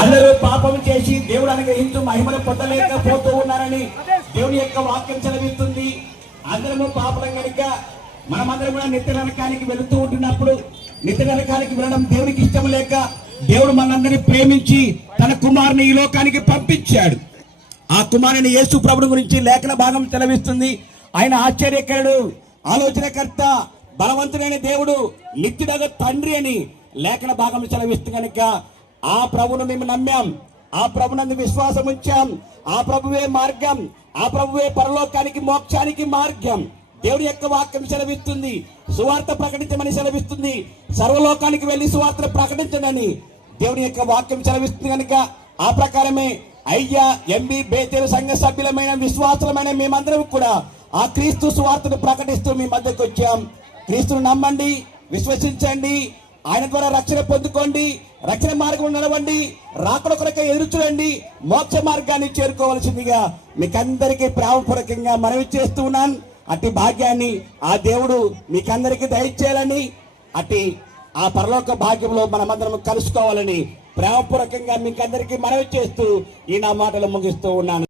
అందరూ పాపం చేసి దేవుడు అనుగ్రహించు మహిమను పొందలేకపోతూ ఉన్నారని దేవుని యొక్క వాక్యం చదివిస్తుంది. అందరము పాపలం కనుక మనమందరం కూడా నిత్య నరకానికి వెళుతూ ఉంటున్నప్పుడు నిత్య నరకానికి వెళ్ళడం దేవునికి ఇష్టం లేక దేవుడు మనందరినీ ప్రేమించి తన కుమారుని ఈ లోకానికి పంపించాడు. ఆ కుమారుని యేసు ప్రభుని గురించి లేఖన భాగం చదివిస్తుంది. ఆయన ఆశ్చర్యకరుడు, ఆలోచనకర్త, బలవంతుడైన దేవుడు, నిత్యుడగ తండ్రి అని లేఖన భాగం చదివిస్తుంది. కనుక ఆ ప్రభువును మేము నమ్మాం, ఆ ప్రభునందు విశ్వాసం ఉంచాం. ఆ ప్రభువే మార్గం, ఆ ప్రభువే పరలోకానికి మోక్షానికి మార్గం. దేవుడి యొక్క వాక్యం సెలవిస్తుంది. సువార్త ప్రకటించమని సెలవిస్తుంది. సర్వలోకానికి వెళ్లి సువార్తను ప్రకటించడని దేవుని యొక్క వాక్యం సెలవిస్తుంది. కనుక ఆ ప్రకారమే అయ్యా ఎంబి బేతేలు సంఘ సభ్యులమైన విశ్వాసులమైన మేమందరం కూడా ఆ క్రీస్తు సువార్తను ప్రకటిస్తూ మీ మధ్యకు వచ్చాం. క్రీస్తును నమ్మండి, విశ్వసించండి, ఆయన ద్వారా రక్షణ పొందుకోండి, రక్షణ మార్గం నడవండి, రాకడ కొరకై ఎదురు చూడండి, మోక్ష మార్గాన్ని చేరుకోవాల్సిందిగా మీకందరికీ ప్రేమపూర్వకంగా మనవి చేస్తూ ఉన్నాను. అట్టి భాగ్యాన్ని ఆ దేవుడు మీకందరికీ దయచేయాలని, అట్టి ఆ పరలోక భాగ్యంలో మనమందరం కలుసుకోవాలని ప్రేమపూర్వకంగా మీకందరికీ మనవి చేస్తూ ఈ నా మాటలు ముగిస్తూ ఉన్నాను.